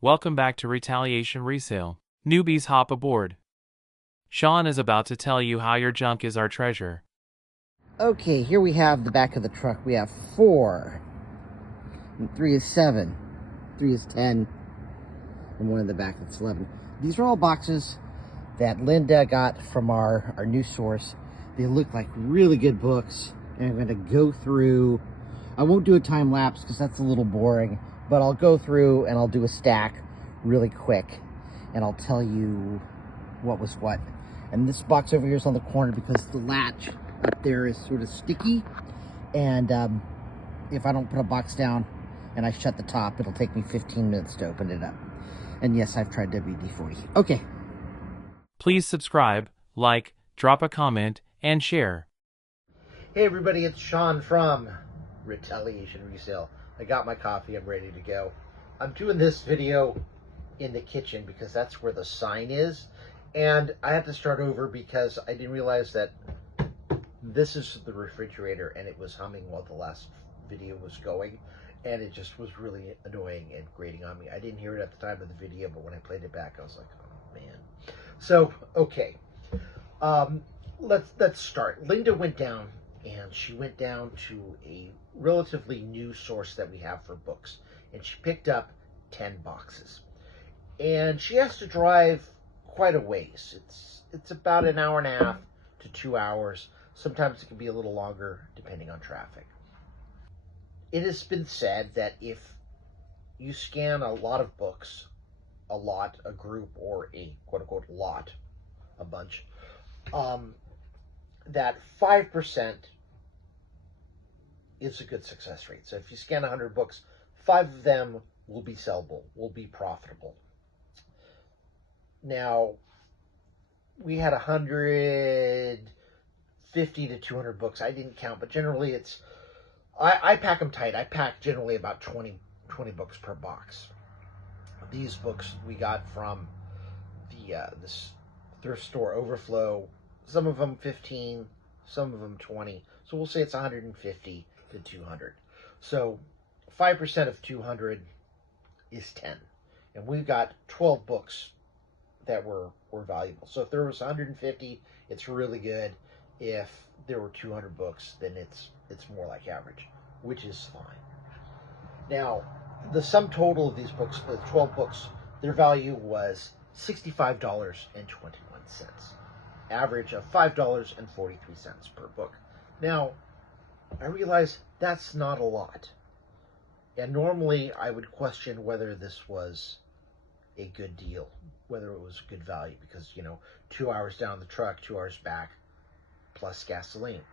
Welcome back to Retaliation Resale. Newbies hop aboard. Sean is about to tell you how your junk is our treasure. Okay, here we have the back of the truck. We have 4, and 3 is 7, 3 is 10, and 1 in the back that's 11. These are all boxes that Linda got from our new source. They look like really good books, and I'm going to go through. I won't do a time lapse because that's a little boring, but I'll go through and I'll do a stack really quick, and I'll tell you what was what. And this box over here is on the corner because the latch up there is sort of sticky, and if I don't put a box down and I shut the top, it'll take me 15 minutes to open it up. And yes, I've tried WD-40. Okay. Please subscribe, like, drop a comment, and share. Hey everybody, it's Sean from Retaliation Resale. I got my coffee, I'm ready to go. I'm doing this video in the kitchen because that's where the sign is. And I have to start over because I didn't realize that this is the refrigerator and it was humming while the last video was going. And it just was really annoying and grating on me. I didn't hear it at the time of the video, but when I played it back, I was like, oh man. So, okay. Let's start. Linda went down, and she went down to a relatively new source that we have for books. And she picked up 10 boxes. And she has to drive quite a ways. It's about an hour and a half to 2 hours. Sometimes it can be a little longer depending on traffic. It has been said that if you scan a lot of books, a lot, a group, or a quote-unquote lot, a bunch, that 5% is a good success rate. So if you scan 100 books, 5 of them will be sellable, will be profitable. Now, we had 150 to 200 books. I didn't count, but generally it's, I pack them tight. I pack generally about 20 books per box. These books we got from this thrift store, Overflow. Some of them 15, some of them 20. So we'll say it's 150 to 200. So 5% of 200 is 10. And we've got 12 books that were valuable. So if there was 150, it's really good. If there were 200 books, then it's more like average, which is fine. Now, the sum total of these books, the 12 books, their value was $65.21. Average of $5.43 per book. Now, I realize that's not a lot. And normally I would question whether this was a good deal, whether it was good value, because, 2 hours down the truck, 2 hours back, plus gasoline.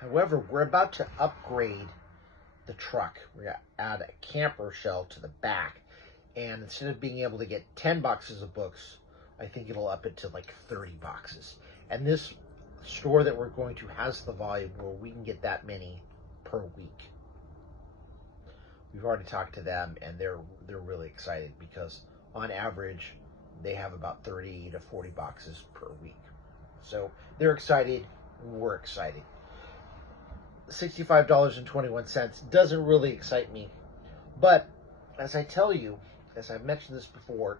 However, we're about to upgrade the truck. We're going to add a camper shell to the back, and instead of being able to get 10 boxes of books, I think it'll up it to like 30 boxes. And this store that we're going to has the volume where we can get that many per week. We've already talked to them, and they're really excited because on average they have about 30 to 40 boxes per week. So they're excited, we're excited. $65.21 doesn't really excite me, but as I tell you, as I've mentioned this before,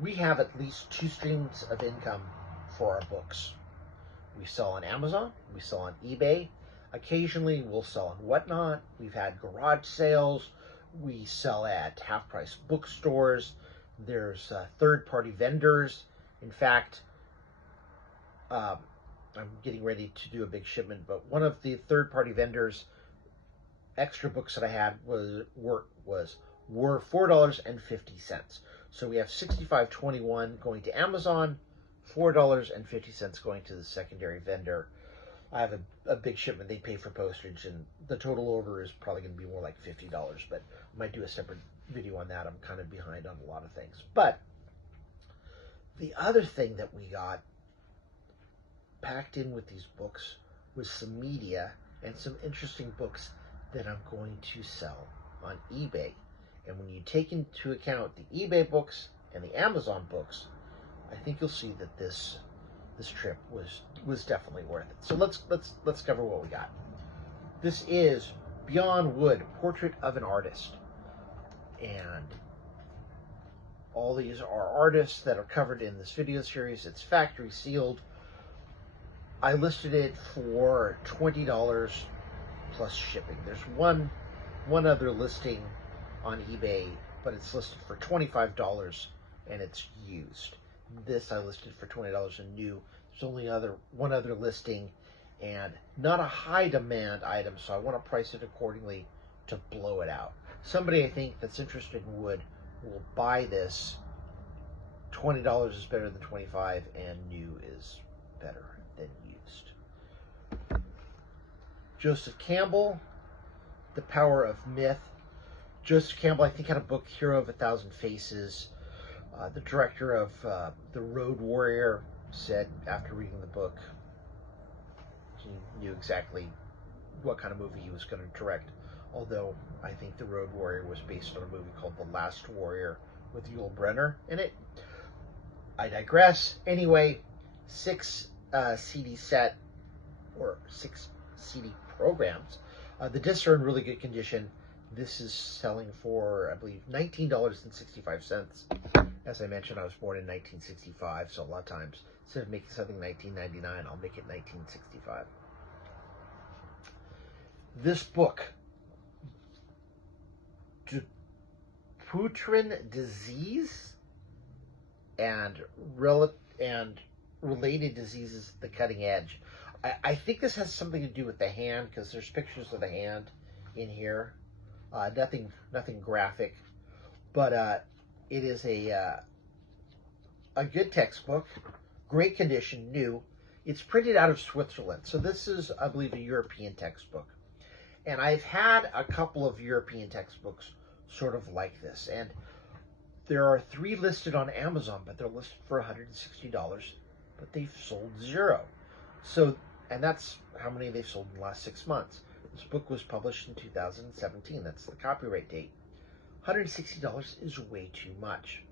we have at least 2 streams of income for our books. We sell on Amazon, we sell on eBay, occasionally we'll sell on Whatnot, we've had garage sales, we sell at half-price bookstores, there's third-party vendors. In fact, I'm getting ready to do a big shipment, but one of the third-party vendors' extra books that I had were $4.50. So we have $65.21 going to Amazon, $4.50 going to the secondary vendor. I have a big shipment. They pay for postage, and the total order is probably going to be more like $50, but I might do a separate video on that. I'm kind of behind on a lot of things. But the other thing that we got packed in with these books was some media and some interesting books that I'm going to sell on eBay. And when you take into account the eBay books and the Amazon books, I think you'll see that this trip was definitely worth it. So let's cover what we got. This is Beyond Wood, Portrait of an Artist. And All these are artists that are covered in this video series. It's factory sealed. I listed it for $20 plus shipping. There's one other listing on eBay, but it's listed for $25 and it's used. This I listed for $20 and new. There's only one other listing and not a high demand item, so I want to price it accordingly to blow it out. Somebody I think that's interested in wood will buy this. $20 is better than $25 and new is better than used. Joseph Campbell, The Power of Myth. Joseph Campbell, I think, had a book, Hero of a Thousand Faces. The director of The Road Warrior said after reading the book he knew exactly what kind of movie he was going to direct, although I think The Road Warrior was based on a movie called The Last Warrior with Yul Brynner in it. I digress. Anyway, 6 CD set, or 6 CD programs. The discs are in really good condition. This is selling for, I believe, $19.65. As I mentioned, I was born in 1965, so a lot of times, instead of making something $19.99, I'll make it $19.65. This book, Dupuytren Disease and Related Diseases, The Cutting Edge. I think this has something to do with the hand, because there's pictures of the hand in here. Nothing graphic, but it is a good textbook, great condition, new. It's printed out of Switzerland, so this is, I believe, a European textbook. And I've had a couple of European textbooks sort of like this, and there are 3 listed on Amazon, but they're listed for $160, but they've sold 0. So, and that's how many they've sold in the last 6 months. This book was published in 2017. That's the copyright date. $160 is way too much.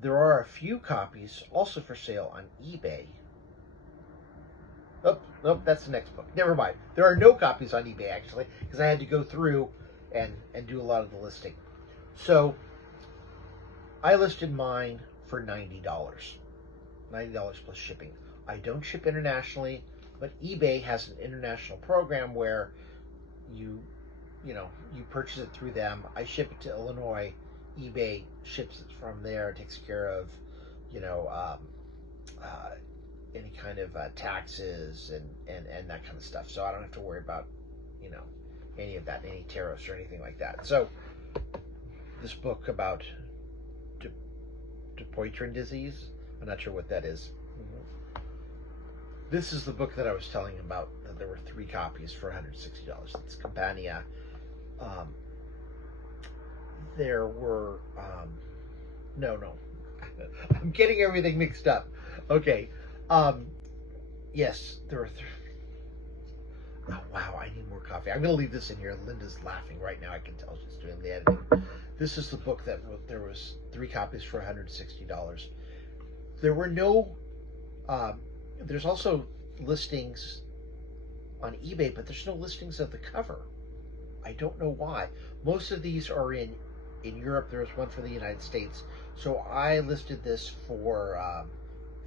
There are a few copies also for sale on eBay. Oh, nope, that's the next book. Never mind. There are no copies on eBay, actually, because I had to go through and do a lot of the listing. So, I listed mine for $90. $90 plus shipping. I don't ship internationally, but eBay has an international program where you purchase it through them. I ship it to Illinois. eBay ships it from there, takes care of, any kind of taxes and that kind of stuff. So I don't have to worry about, any of that, any tariffs or anything like that. So this book about Dupuytren disease, I'm not sure what that is. This is the book that I was telling you about, that there were 3 copies for $160. It's Campania. There were, no, I'm getting everything mixed up. Okay. Yes, there are oh, wow, I need more coffee. I'm going to leave this in here. Linda's laughing right now. I can tell she's doing the editing. This is the book that there was 3 copies for $160. There were no, there's also listings on eBay, but there's no listings of the cover. I don't know why. Most of these are in Europe. There's one for the United States. So I listed this for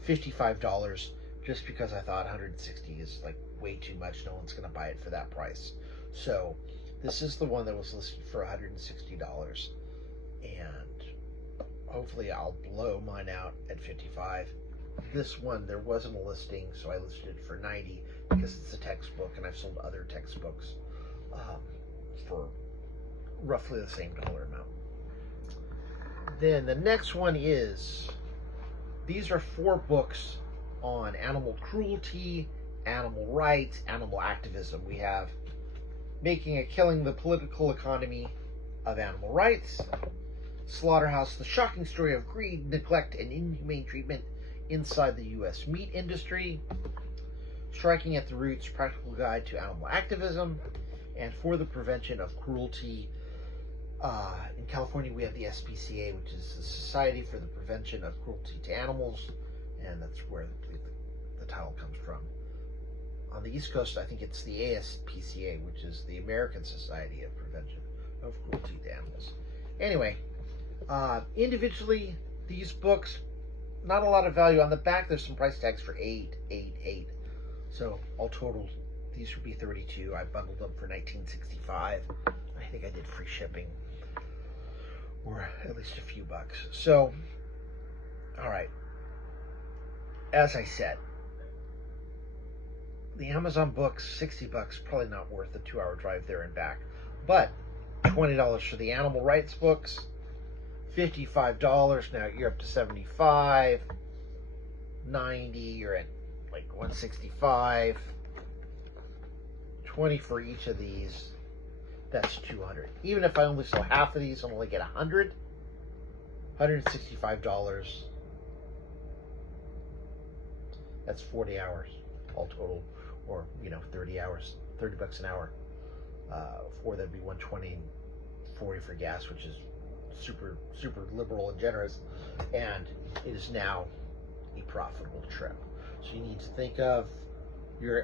$55 just because I thought $160 is like way too much. No one's going to buy it for that price. So this is the one that was listed for $160. And hopefully I'll blow mine out at $55. This one, there wasn't a listing, so I listed it for $90 because it's a textbook, and I've sold other textbooks for roughly the same dollar amount. Then the next one is, these are 4 books on animal cruelty, animal rights, animal activism. We have Making a Killing, the Political Economy of Animal Rights, Slaughterhouse, the Shocking Story of Greed, Neglect, and Inhumane Treatment Inside the U.S. Meat Industry, Striking at the Roots, Practical Guide to Animal Activism, and For the Prevention of Cruelty. In California, we have the SPCA, which is the Society for the Prevention of Cruelty to Animals, and that's where the title comes from. On the East Coast, I think it's the ASPCA, which is the American Society of Prevention of Cruelty to Animals. Anyway, Individually, these books, not a lot of value on the back. There's some price tags for 8. So all total, these would be 32. I bundled them for 1965. I think I did free shipping, or at least a few bucks. So, all right. As I said, the Amazon books, 60 bucks, probably not worth the 2-hour drive there and back. But $20 for the animal rights books, $55. Now you're up to 75, 90. You're at like 165. 20 for each of these. That's 200. Even if I only sell half of these, I'll only get 100. $165. That's 40 hours all total, or 30 hours, 30 bucks an hour. For that'd be 120 and 40 for gas, which is super liberal and generous, and it is now a profitable trip. So you need to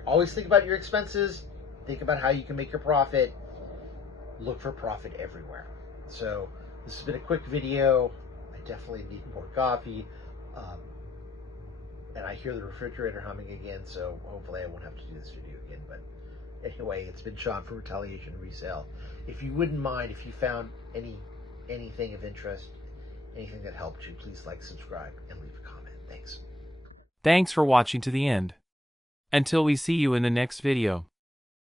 always think about your expenses, think about how you can make your profit, look for profit everywhere. So this has been a quick video. I definitely need more coffee, and I hear the refrigerator humming again, so hopefully I won't have to do this video again. But anyway, it's been Sean for Retaliation Resale. If you wouldn't mind, if you found anything of interest, anything that helped you, please like, subscribe, and leave a comment. Thanks. Thanks for watching to the end. Until we see you in the next video.